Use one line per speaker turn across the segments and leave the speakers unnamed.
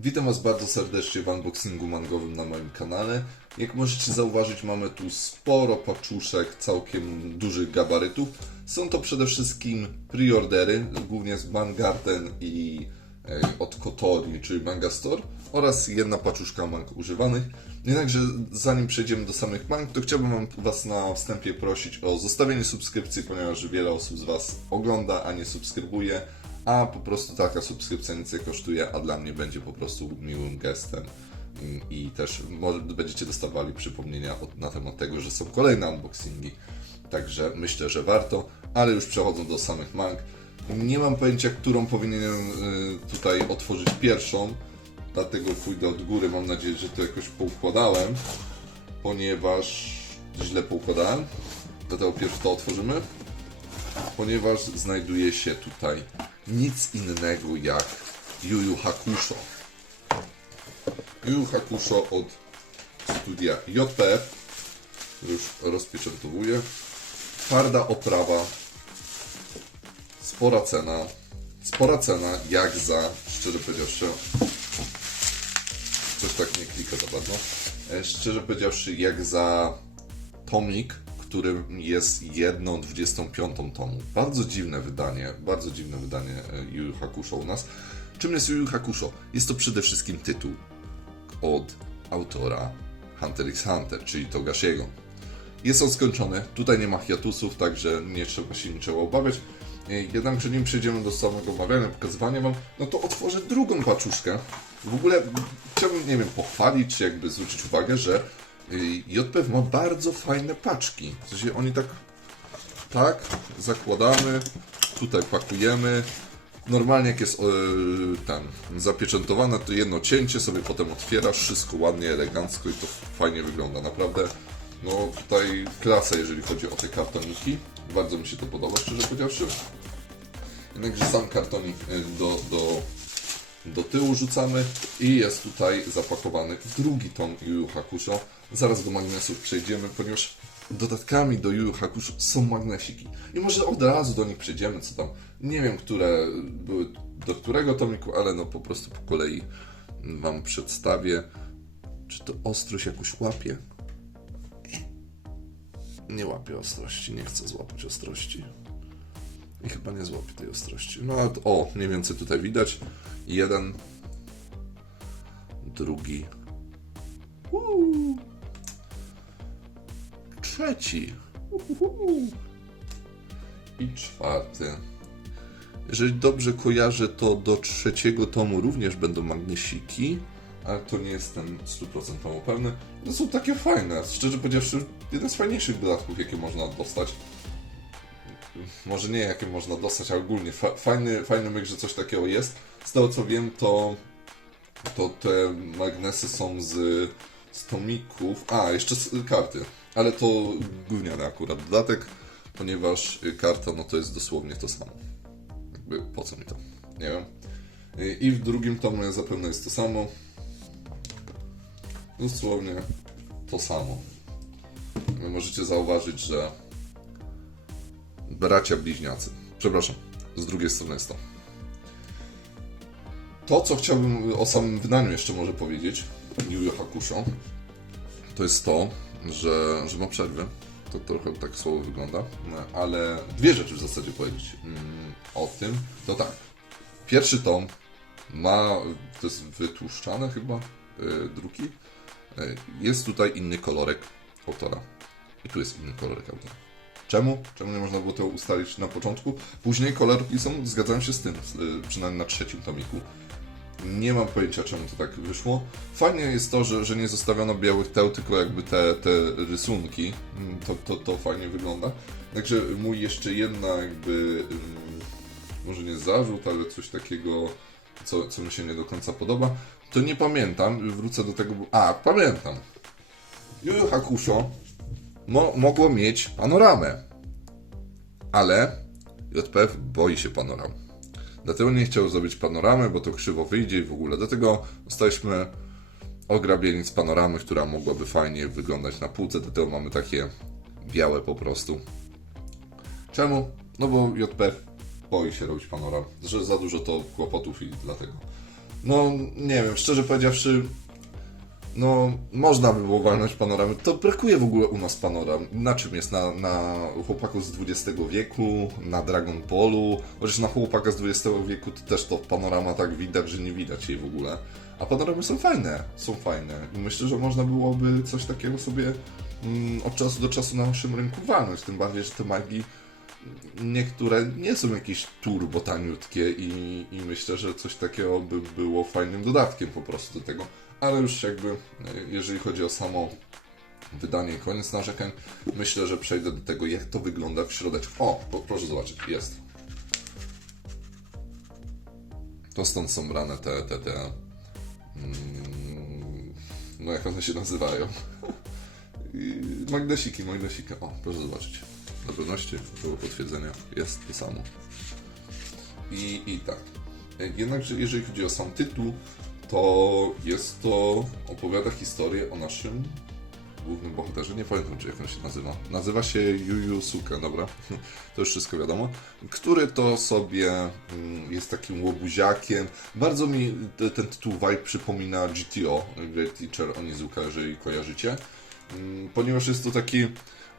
Witam Was bardzo serdecznie w unboxingu mangowym na moim kanale. Jak możecie zauważyć, mamy tu sporo paczuszek całkiem dużych gabarytów. Są to przede wszystkim preordery, głównie z Mangarden i e, od Kotori, czyli Manga Store oraz jedna paczuszka mang używanych. Jednakże zanim przejdziemy do samych mang, to chciałbym Was na wstępie prosić o zostawienie subskrypcji, ponieważ wiele osób z Was ogląda, a nie subskrybuje a po prostu taka subskrypcja nic nie kosztuje, a dla mnie będzie po prostu miłym gestem Mm, i też będziecie dostawali przypomnienia na temat tego, że są kolejne unboxingi. Także myślę, że warto, ale już przechodząc do samych mang. Nie mam pojęcia, którą powinienem y, tutaj otworzyć pierwszą, dlatego pójdę od góry. Mam nadzieję, że to jakoś poukładałem, ponieważ źle poukładałem. Dlatego pierwszy to otworzymy ponieważ znajduje się tutaj nic innego jak Yu Hakusho. Yu Hakusho od studia JPF, już rozpieczętowuję. Twarda oprawa, spora cena, spora cena jak za, szczerze powiedziawszy, coś tak nie klika za bardzo, E, szczerze powiedziawszy jak za tomik, który jest jedną 25 tomu. Bardzo dziwne wydanie, bardzo dziwne wydanie e, Yu Yu Hakusho u nas. Czym jest Yu Yu Hakusho? Jest to przede wszystkim tytuł od autora Hunter x Hunter, czyli Togashiego. Jest on skończony, tutaj nie ma hiatusów, także nie trzeba się niczego obawiać. E, Jednakże nim przejdziemy do samego omawiania, pokazywania wam, no to otworzę drugą paczuszkę. W ogóle chciałbym, nie wiem, pochwalić, jakby zwrócić uwagę, że JPF ma bardzo fajne paczki. W sensie oni tak, tak, zakładamy, tutaj pakujemy. Normalnie jak jest yy, ten zapieczętowane, to jedno cięcie sobie potem otwierasz, wszystko ładnie, elegancko i to fajnie wygląda. Naprawdę, no tutaj klasa, jeżeli chodzi o te kartoniki. Bardzo mi się to podoba, szczerze powiedziawszy. Jednakże sam kartonik y, do, do, do tyłu rzucamy i jest tutaj zapakowany drugi tom Yu Hakusho. Zaraz do magnesów przejdziemy, ponieważ dodatkami do Yu Yu Hakusho są magnesiki. I może od razu do nich przejdziemy, co tam. Nie wiem, które były do którego tomiku, ale no po prostu po kolei Wam przedstawię. Czy to ostrość jakoś łapie? Nie łapie ostrości, nie chcę złapać ostrości. I chyba nie złapie tej ostrości. No o, mniej więcej tutaj widać. Jeden, drugi, Uuu. trzeci Uhuhu. i czwarty. Jeżeli dobrze kojarzę, to do trzeciego tomu również będą magnesiki, ale to nie jestem 100% pewny. To są takie fajne. Szczerze powiedziawszy, jeden z fajniejszych dodatków, jakie można dostać może nie jakie można dostać, ale ogólnie fa- fajny, fajny myk, że coś takiego jest. Z tego co wiem, to, to te magnesy są z, z tomików. A, jeszcze z karty, ale to gówniany akurat dodatek, ponieważ karta no to jest dosłownie to samo. Jakby po co mi to? Nie wiem. I w drugim tomie zapewne jest to samo. Dosłownie to samo. Możecie zauważyć, że bracia bliźniacy. Przepraszam, z drugiej strony jest to. To, co chciałbym o samym wydaniu jeszcze może powiedzieć, Yu Hakusho, to jest to, że, że ma przerwy. To trochę tak słowo wygląda, ale dwie rzeczy w zasadzie powiedzieć mm, o tym. To tak, pierwszy tom ma, to jest wytłuszczane chyba, yy, druki. Yy, jest tutaj inny kolorek autora. I tu jest inny kolorek autora. Czemu? Czemu nie można było tego ustalić na początku? Później kolorki są, zgadzam się z tym, y, przynajmniej na trzecim tomiku. Nie mam pojęcia, czemu to tak wyszło. Fajnie jest to, że, że nie zostawiono białych teł, tylko jakby te, te rysunki. Mm, To, to, to fajnie wygląda. Także mój jeszcze jedna jakby, ym, może nie zarzut, ale coś takiego, co, co mi się nie do końca podoba. To nie pamiętam, wrócę do tego. A, pamiętam. Yu Hakusho mo mogło mieć panoramę. Ale JPF boi się panoram. Dlatego nie chciał zrobić panoramy, bo to krzywo wyjdzie i w ogóle. Dlatego zostaliśmy ograbieni z panoramy, która mogłaby fajnie wyglądać na półce. Dlatego mamy takie białe po prostu. Czemu? No bo JPF boi się robić panoram, że za dużo to kłopotów i dlatego. no nie wiem, szczerze powiedziawszy, no można by było walnąć panoramy. To brakuje w ogóle u nas panoram. Na czym jest? Na, na chłopaku z XX wieku, na Dragon Ballu. Chociaż na chłopaka z XX wieku to też to panorama tak widać, że nie widać jej w ogóle. A panoramy są fajne, są fajne. Myślę, że można byłoby coś takiego sobie mm, od czasu do czasu na naszym rynku walnąć. Tym bardziej, że te magii niektóre nie są jakieś turbo taniutkie i, i myślę, że coś takiego by było fajnym dodatkiem po prostu do tego. Ale już jakby, e, jeżeli chodzi o samo wydanie i koniec narzekań, myślę, że przejdę do tego, jak to wygląda w środeczku. O, proszę zobaczyć, jest. To stąd są brane te, te, te mm, no jak one się nazywają? I Magnesiki, magnesiki. O, proszę zobaczyć. Do pewności, było potwierdzenia, jest to samo. I, I tak. Jednakże jeżeli chodzi o sam tytuł, to jest to, opowiada historię o naszym głównym bohaterze. Nie pamiętam, czy jak on się nazywa. Nazywa się Yu Yu Suka, dobra? To już wszystko wiadomo. Który to sobie mm, jest takim łobuziakiem. Bardzo mi te- ten tytuł vibe przypomina GTO, Great Teacher Onizuka, jeżeli kojarzycie. Mm, Ponieważ jest to taki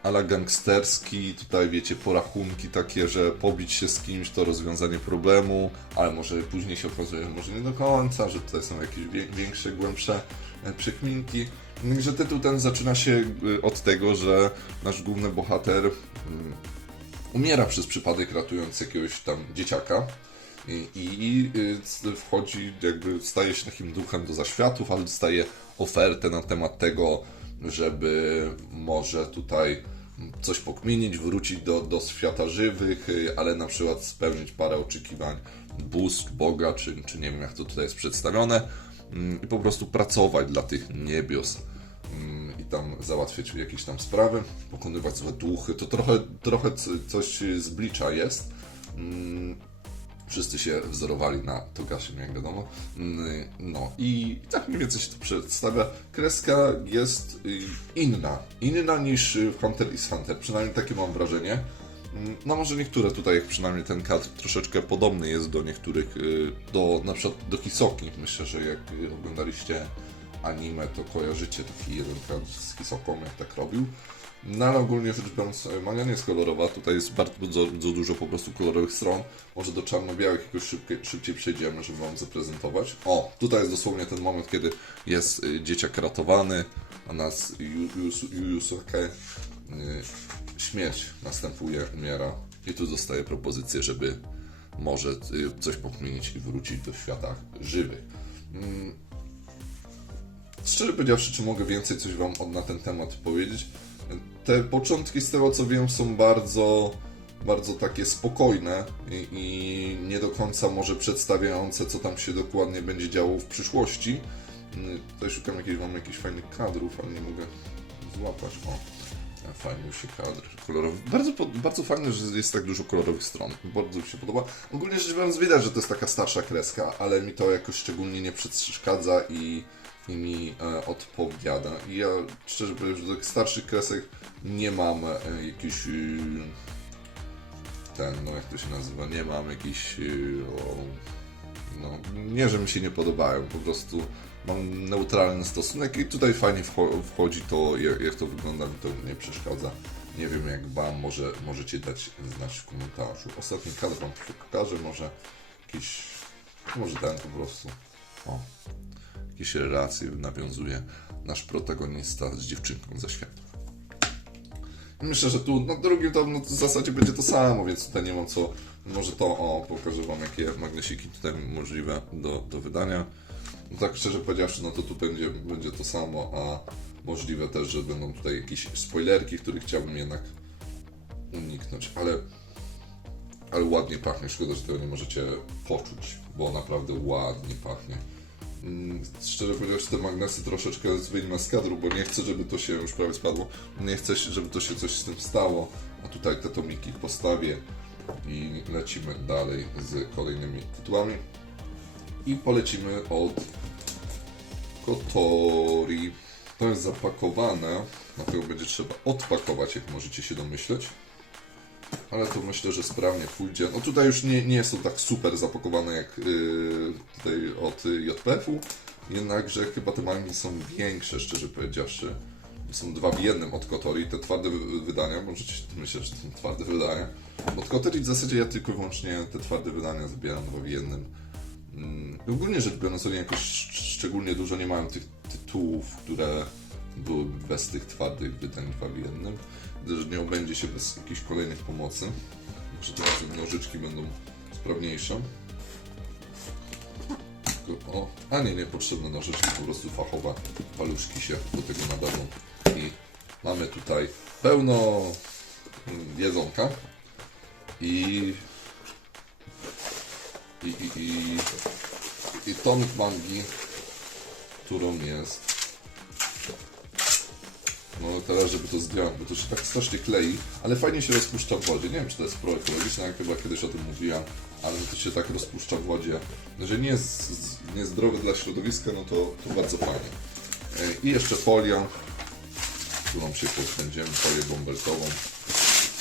ala gangsterski, tutaj wiecie, porachunki takie, że pobić się z kimś to rozwiązanie problemu, ale może później się okazuje, że może nie do końca, że tutaj są jakieś większe, głębsze e, przekminki. Że tytuł ten zaczyna się y, od tego, że nasz główny bohater mm, umiera przez przypadek ratując jakiegoś tam dzieciaka i, i c- wchodzi, jakby staje się takim duchem do zaświatów, ale dostaje ofertę na temat tego, żeby może tutaj coś pokminić, wrócić do, do świata żywych, ale na przykład spełnić parę oczekiwań bóstw, Boga, czy, czy nie wiem jak to tutaj jest przedstawione mm, i po prostu pracować dla tych niebios mm, i tam załatwiać jakieś tam sprawy, pokonywać złe duchy. To trochę, trochę coś z Blicza jest. Wszyscy się wzorowali na Togashim, jak wiadomo. Mm, No i tak mniej więcej się to przedstawia. Kreska jest inna. Inna niż Hunter x Hunter. Przynajmniej takie mam wrażenie. Mm, No może niektóre tutaj, przynajmniej ten kadr troszeczkę podobny jest do niektórych, y, do na przykład do Hisoki. Myślę, że jak oglądaliście anime, to kojarzycie taki jeden kadr z Hisoką, jak tak robił. No ale ogólnie rzecz biorąc, e, manga nie jest kolorowa. Tutaj jest bardzo, bardzo, dużo po prostu kolorowych stron. Może do czarno-białych jakoś szybkie, szybciej przejdziemy, żeby Wam zaprezentować. O, tutaj jest dosłownie ten moment, kiedy jest y, dzieciak ratowany, a nas Yu- Yu- Yu- Yusuke y, śmierć następuje, umiera i tu dostaje propozycję, żeby może coś pokminić i wrócić do świata żywych. Mm, Szczerze powiedziawszy, czy mogę więcej coś Wam na ten temat powiedzieć? Te początki, z tego co wiem, są bardzo, bardzo takie spokojne i, i nie do końca może przedstawiające, co tam się dokładnie będzie działo w przyszłości. Mm, Tutaj szukam jakichś, mam jakichś fajnych kadrów, ale nie mogę złapać. O, fajny się kadr kolorowy. Bardzo, bardzo fajne, że jest tak dużo kolorowych stron. Bardzo mi się podoba. Ogólnie rzecz biorąc, widać, że to jest taka starsza kreska, ale mi to jakoś szczególnie nie przeszkadza i mi e, odpowiada. I ja szczerze powiem, że tych starszych kresek nie mam e, jakiś y, ten, no jak to się nazywa, nie mam jakiś y, o, no, nie, że mi się nie podobają, po prostu mam neutralny stosunek i tutaj fajnie wcho- wchodzi to, jak, jak to wygląda, mi to nie przeszkadza. Nie wiem jak Wam, może możecie dać znać w komentarzu. Ostatni kadr Wam pokażę, może jakiś, może ten po prostu. O jakieś relacje nawiązuje nasz protagonista z dziewczynką ze świata. Myślę, że tu na drugim to no, w zasadzie będzie to samo, więc tutaj nie mam co. Może to, o, pokażę Wam, jakie magnesiki tutaj możliwe do, do wydania. No tak szczerze powiedziawszy, no to tu będzie, będzie to samo, a możliwe też, że będą tutaj jakieś spoilerki, których chciałbym jednak uniknąć, ale ale ładnie pachnie. Szkoda, że tego nie możecie poczuć, bo naprawdę ładnie pachnie. Mm, Szczerze powiedziawszy, te magnesy troszeczkę wyjmę z kadru, bo nie chcę, żeby to się już prawie spadło. Nie chcę, żeby to się coś z tym stało. A tutaj te tomiki postawię i lecimy dalej z kolejnymi tytułami. I polecimy od Kotori. To jest zapakowane, dlatego będzie trzeba odpakować, jak możecie się domyśleć. Ale to myślę, że sprawnie pójdzie. No tutaj już nie, nie są tak super zapakowane jak yy, tutaj od y, JPF-u, jednakże chyba te mangi są większe, szczerze powiedziawszy. Są dwa w jednym od Kotori, te twarde wy- wydania, możecie myśleć, że to są twarde wydania. Od Kotori w zasadzie ja tylko i wyłącznie te twarde wydania zbieram dwa w jednym. Mm, Ogólnie rzecz biorąc, oni jakoś szcz- szczególnie dużo nie mają tych tytułów, które były bez tych twardych wydań dwa w jednym. Gdyż nie obędzie się bez jakichś kolejnych pomocy. Może teraz te nożyczki będą sprawniejsze. O, a nie, nie potrzebne nożyczki, po prostu fachowe paluszki się do tego nadadzą. I mamy tutaj pełno mm, jedzonka i i, i, i, i tomik mangi, którą jest no teraz, żeby to zdjąć, bo to się tak strasznie klei, ale fajnie się rozpuszcza w wodzie. Nie wiem, czy to jest proekologiczne, jak chyba kiedyś o tym mówiłem, ale to się tak rozpuszcza w wodzie, że nie jest niezdrowe dla środowiska, no to, to bardzo fajnie. E, I jeszcze folia, którą się pozbędziemy, folię bąbelkową.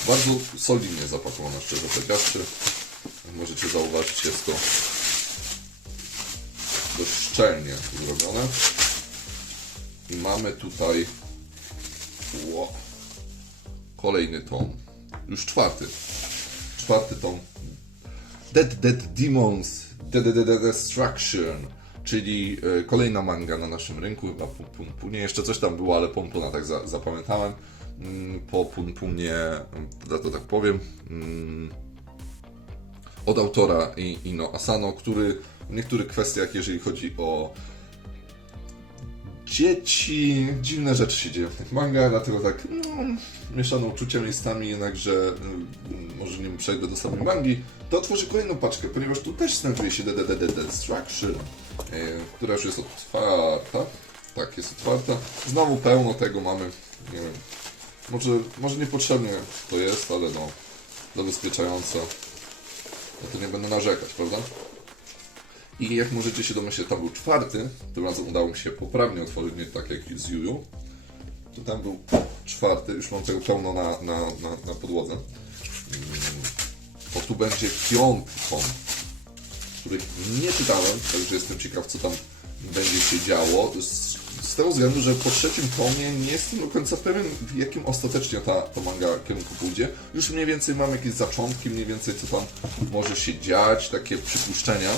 Bardzo solidnie zapakowana, szczerze powiedziawszy. Możecie zauważyć, jest to dość szczelnie zrobione. I mamy tutaj Ło. Kolejny tom. Już czwarty. Czwarty tom. Dead Dead Demons. Dead Dead Destruction. Czyli e, kolejna manga na naszym rynku. Chyba Pun Pun Punie. Jeszcze coś tam było, ale Pun Puna tak za, zapamiętałem. Mm, Po Pun Punie, to, to tak powiem. Mm, od autora Ino Asano, który w niektórych kwestiach, jeżeli chodzi o dzieci, dziwne rzeczy się dzieją w tych manga, dlatego tak no, mieszane uczucia miejscami, jednakże mm, może nim przejdę do samej mangi, to otworzę kolejną paczkę, ponieważ tu też znajduje się DDD Destruction, e, która już jest otwarta. Tak, jest otwarta. Znowu pełno tego mamy, nie wiem, może, może niepotrzebnie to jest, ale no, zabezpieczające. No to nie będę narzekać, prawda? I jak możecie się domyśleć, tam był czwarty. Tym razem udało mi się poprawnie otworzyć, nie tak jak z Juju. To tam był czwarty, już mam tego pełno na, na, na, na podłodze. Mm, Bo tu będzie piąty tom, których nie czytałem, także jestem ciekaw, co tam będzie się działo. Z, z tego względu, że po trzecim tomie nie jestem do końca pewien, w jakim ostatecznie ta, ta manga kierunku pójdzie. Już mniej więcej mam jakieś zaczątki, mniej więcej co tam może się dziać, takie przypuszczenia.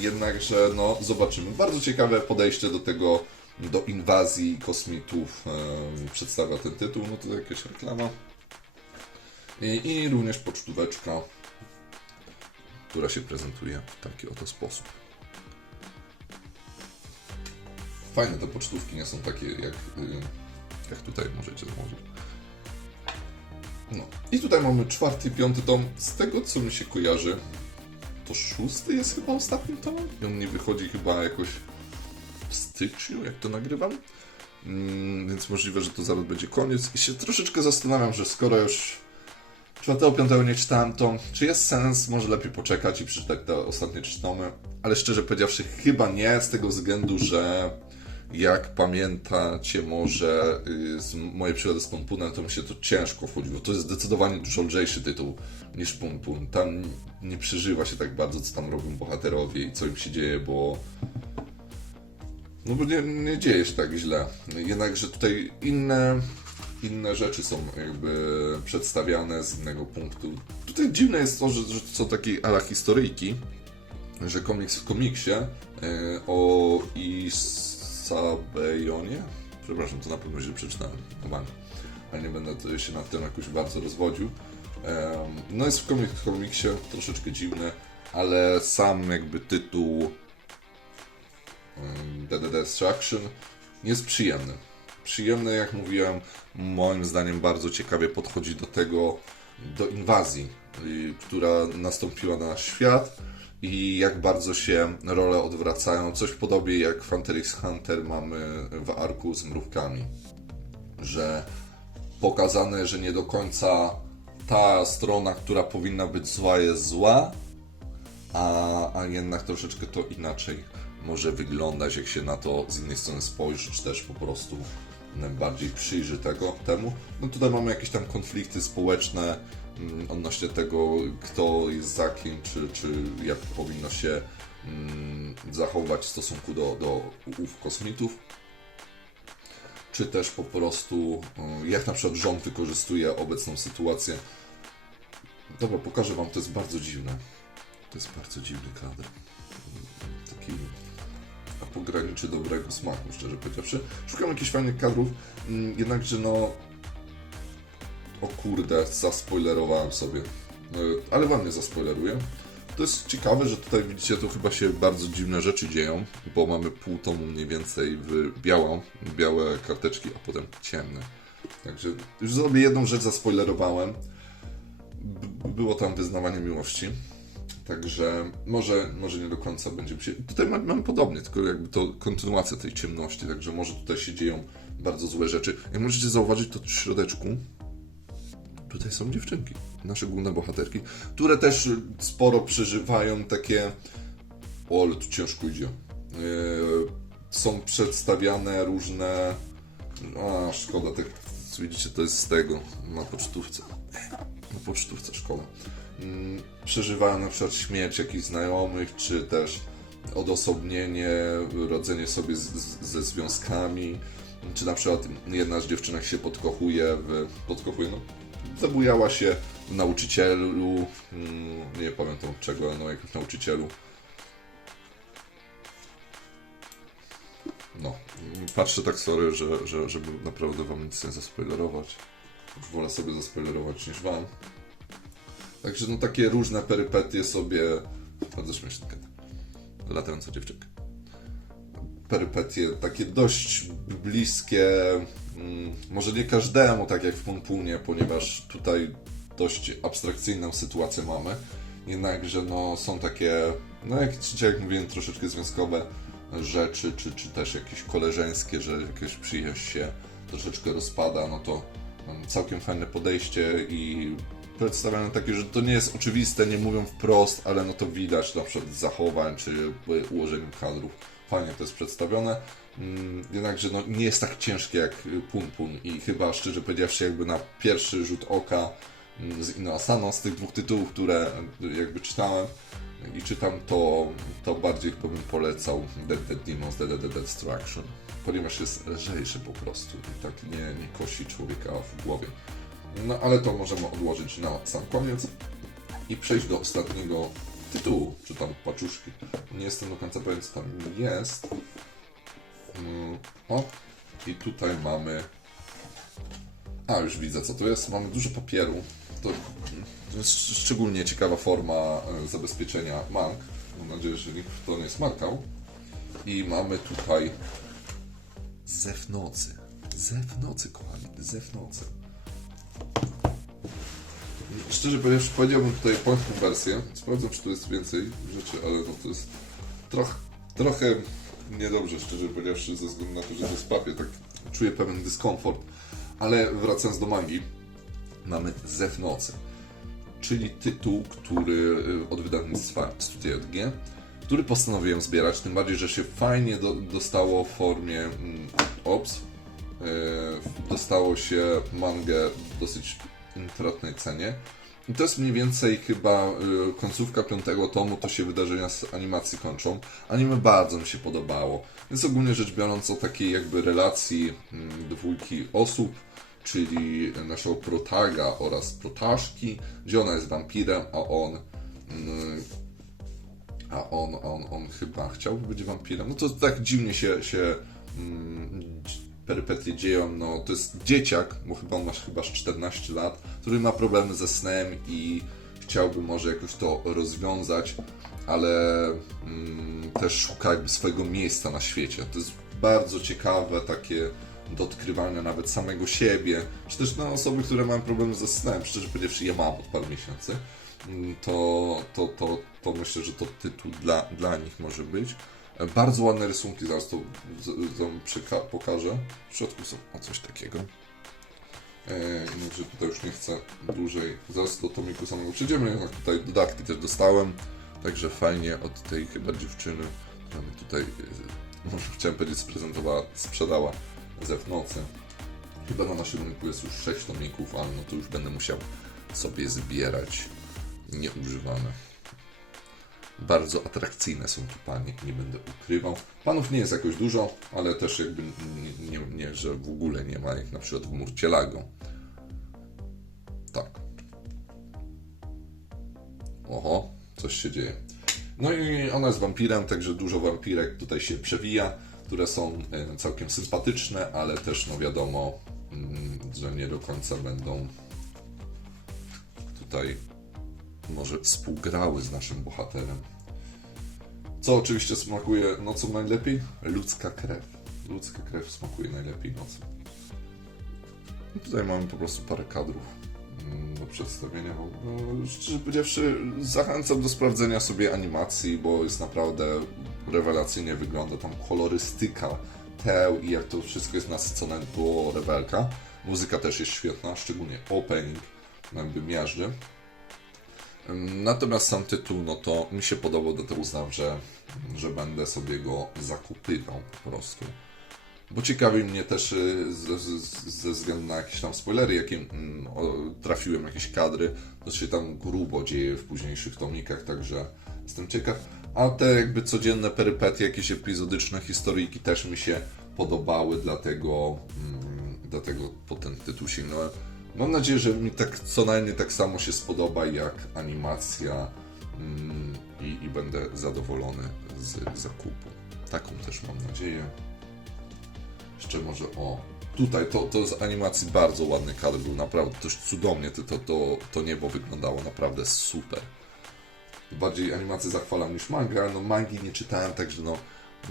Jednakże, no, zobaczymy. Bardzo ciekawe podejście do tego, do inwazji kosmitów przedstawia ten tytuł. No to jakaś reklama. I, I również pocztóweczka, która się prezentuje w taki oto sposób. Fajne te pocztówki, nie są takie jak, y, jak tutaj możecie założyć. No. I tutaj mamy czwarty, piąty tom. Z tego, co mi się kojarzy, to szósty jest chyba ostatnim tomem. I on nie wychodzi chyba jakoś w styczniu, jak to nagrywam. Mm, więc możliwe, że to zaraz będzie koniec. I się troszeczkę zastanawiam, że skoro już czwartego, piątego nie czytałem, to czy jest sens może lepiej poczekać i przeczytać te ostatnie trzy tomy? Ale szczerze powiedziawszy, chyba nie, z tego względu, że jak pamiętacie może y, z mojej przygody z Pompunem, to mi się to ciężko wchodziło. To jest zdecydowanie dużo lżejszy tytuł niż Pompun. Tam nie przeżywa się tak bardzo, co tam robią bohaterowie i co im się dzieje, bo no bo nie, nie dzieje się tak źle. Jednakże tutaj inne, inne rzeczy są jakby przedstawiane z innego punktu. Tutaj dziwne jest to, że, że to są takie ala historyjki, że komiks w komiksie e, o Isabejonie, przepraszam, to na pewno źle przeczytałem, ale nie będę się nad tym jakoś bardzo rozwodził. No jest w komik- komiksie troszeczkę dziwny, ale sam jakby tytuł DD Destruction jest przyjemny. Przyjemny, jak mówiłem, moim zdaniem bardzo ciekawie podchodzi do tego, do inwazji, y, która nastąpiła na świat i jak bardzo się role odwracają. Coś w podobie jak w Hunter mamy w arku z mrówkami, że pokazane, że nie do końca ta strona, która powinna być zła, jest zła, a, a jednak troszeczkę to inaczej może wyglądać, jak się na to z innej strony spojrzy, czy też po prostu bardziej przyjrzy tego, temu. No tutaj mamy jakieś tam konflikty społeczne odnośnie tego, kto jest za kim, czy, czy jak powinno się mm, zachować w stosunku do, do ów kosmitów czy też po prostu y, jak na przykład rząd wykorzystuje obecną sytuację. Dobra, pokażę Wam, to jest bardzo dziwne. To jest bardzo dziwny kadr. Taki a pograniczy dobrego smaku, szczerze powiedziawszy. Szukam jakichś fajnych kadrów, mm, jednakże no... O kurde, zaspoilerowałem sobie. Y, Ale Wam nie zaspoileruję. To jest ciekawe, że tutaj widzicie, to chyba się bardzo dziwne rzeczy dzieją, bo mamy pół tomu mniej więcej w białą, białe karteczki, a potem ciemne. Także już zrobię jedną rzecz, zaspoilerowałem. Było tam wyznawanie miłości. Także może, może nie do końca będziemy się. Tutaj mamy, mamy podobnie, tylko jakby to kontynuacja tej ciemności, także może tutaj się dzieją bardzo złe rzeczy. Jak możecie zauważyć, to w środeczku tutaj są dziewczynki, nasze główne bohaterki, które też sporo przeżywają takie. O, ale tu ciężko idzie. Yy, są przedstawiane różne. A, szkoda, tak widzicie, to jest z tego, na pocztówce. Na pocztówce szkoda. Mm, Przeżywają na przykład śmierć jakichś znajomych, czy też odosobnienie, rodzenie sobie z, z, ze związkami, czy na przykład jedna z dziewczynek się podkochuje w... podkochuje, no, zabujała się w nauczycielu, mm, nie pamiętam czego, no jakimś nauczycielu. No, patrzę tak sorry, że, że, żeby naprawdę wam nic nie zaspoilerować. Wolę sobie zaspoilerować niż wam. Także no takie różne perypetie sobie... Bardzo śmieszne. Latająca dziewczynka. Perypetie takie dość bliskie, może nie każdemu, tak jak w Punpunie, ponieważ tutaj dość abstrakcyjną sytuację mamy. Jednakże no, są takie, no jak, jak mówiłem, troszeczkę związkowe rzeczy, czy, czy też jakieś koleżeńskie, że jakaś przyjaźń się troszeczkę rozpada, no to mm, całkiem fajne podejście i przedstawiane takie, że to nie jest oczywiste, nie mówią wprost, ale no to widać na przykład zachowań, czy ułożeniu kadrów. Fajnie to jest przedstawione. Mm, Jednakże no, nie jest tak ciężkie jak Pun Pun i chyba szczerze powiedziawszy jakby na pierwszy rzut oka mm, z Ino Asano, z tych dwóch tytułów, które jakby czytałem i czytam, to, to bardziej bym polecał Dead Dead Demons, Dead Dead Destruction, ponieważ jest lżejszy po prostu i tak nie, nie kosi człowieka w głowie. No ale to możemy odłożyć na sam koniec i przejść do ostatniego tytułu, czy tam paczuszki. Nie jestem do końca pewien, co tam jest. Mm, O, i tutaj mamy. A, już widzę, co to jest. Mamy dużo papieru. To, jest szczególnie ciekawa forma e, zabezpieczenia mank. Mam nadzieję, że nikt w to nie smarkał. I mamy tutaj zew nocy. Zew nocy, kochani. Zew nocy. Szczerze powiedziawszy, powiedziałbym tutaj japońską wersję. Sprawdzam, czy tu jest więcej rzeczy, ale no to jest troch, trochę niedobrze, szczerze powiedziawszy, ze względu na to, że to jest papier. Tak czuję pewien dyskomfort. Ale wracając do mangi, mamy Zew Nocy, czyli tytuł, który y, od wydawnictwa Studio JG, który postanowiłem zbierać, tym bardziej, że się fajnie do, dostało w formie mm, OPS. Yy, dostało się mangę w dosyć intratnej cenie. To jest mniej więcej chyba y, końcówka piątego tomu, to się wydarzenia z animacji kończą. Anime bardzo mi się podobało. Więc ogólnie rzecz biorąc o takiej jakby relacji mm, dwójki osób, czyli naszego protaga oraz protaszki, gdzie ona jest wampirem, a on mm, a on, on, on chyba chciałby być wampirem. No to tak dziwnie się, się mm, perypetie dzieją. No, to jest dzieciak, bo chyba on ma chyba 14 lat, który ma problemy ze snem i chciałby może jakoś to rozwiązać, ale mm, też szuka jakby swojego miejsca na świecie. To jest bardzo ciekawe takie do odkrywania nawet samego siebie, czy też na osoby, które mają problemy ze snem. Szczerze powiedziawszy, ja mam od paru miesięcy. Mm, To, to, to, to myślę, że to tytuł dla, dla nich może być. Bardzo ładne rysunki, zaraz to przyka- pokażę. W środku są o coś takiego. E, Także tutaj już nie chcę dłużej. Zaraz do tomiku samego przejdziemy, jednak tutaj dodatki też dostałem. Także fajnie od tej chyba dziewczyny, która mi tutaj, może chciałem powiedzieć, sprezentowała, sprzedała ze w nocy. Chyba na naszym rynku jest już 6 tomików, ale no to już będę musiał sobie zbierać nieużywane. Bardzo atrakcyjne są tu panie, nie będę ukrywał. Panów nie jest jakoś dużo, ale też jakby nie, nie, nie że w ogóle nie ma, jak na przykład w Murcielago. Tak. Oho, coś się dzieje. No i ona jest wampirem, także dużo wampirek tutaj się przewija, które są e, całkiem sympatyczne, ale też no wiadomo, mm, że nie do końca będą tutaj może współgrały z naszym bohaterem. Co oczywiście smakuje nocą najlepiej? Ludzka krew. Ludzka krew smakuje najlepiej nocą. I tutaj mamy po prostu parę kadrów mm, do przedstawienia. No, Szczerze powiedziawszy, zachęcam do sprawdzenia sobie animacji, bo jest naprawdę rewelacyjnie wygląda tam kolorystyka teł i jak to wszystko jest nasycone do rewelka. Muzyka też jest świetna, szczególnie opening jakby miażdży. Natomiast sam tytuł, no to mi się podobał, dlatego uznam, że, że będę sobie go zakupywał po prostu. Bo ciekawi mnie też y, ze, ze, względu na jakieś tam spoilery, jakie mm, trafiłem, jakieś kadry, to się tam grubo dzieje w późniejszych tomikach, także jestem ciekaw. A te jakby codzienne perypetie, jakieś epizodyczne historyjki też mi się podobały, dlatego, mm, dlatego po ten tytuł sięgnąłem. Mam nadzieję, że mi tak co najmniej tak samo się spodoba jak animacja mm, i, i będę zadowolony z zakupu. Taką też mam nadzieję. Jeszcze może o. Tutaj to, to z animacji bardzo ładny kadr był, naprawdę dość cudownie to, to, to, to niebo wyglądało naprawdę super. Bardziej animację zachwalam niż manga, ale no mangi nie czytałem, także no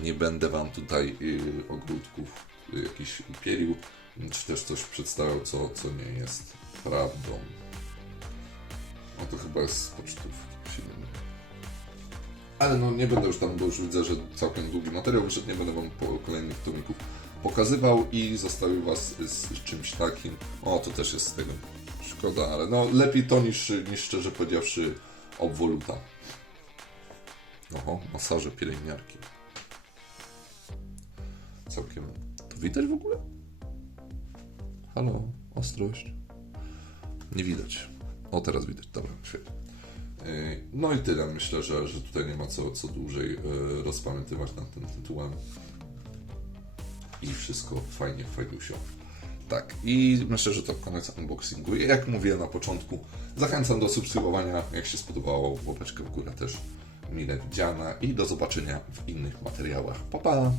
nie będę wam tutaj y, ogródków y, jakichś upierił, czy też coś przedstawiał, co, co nie jest prawdą. No to chyba jest z pocztówki. Ale no nie będę już tam, bo już widzę, że całkiem długi materiał wyszedł, nie będę wam po kolejnych tomików pokazywał i zostawił was z, z czymś takim. O, to też jest z tego. Szkoda, ale no lepiej to niż, niż szczerze powiedziawszy obwoluta. Oho, masaże pielęgniarki. Całkiem. To widać w ogóle? Halo, ostrość. Nie widać. O, teraz widać. Dobra, świetnie. Yy, No i tyle. Myślę, że, że tutaj nie ma co, co dłużej yy, rozpamiętywać nad tym tytułem. I wszystko fajnie, fajniusio. Tak, i myślę, że to koniec unboxingu. Jak mówiłem na początku, zachęcam do subskrybowania. Jak się spodobało, łapeczkę w górę też mile widziana. I do zobaczenia w innych materiałach. Pa, pa!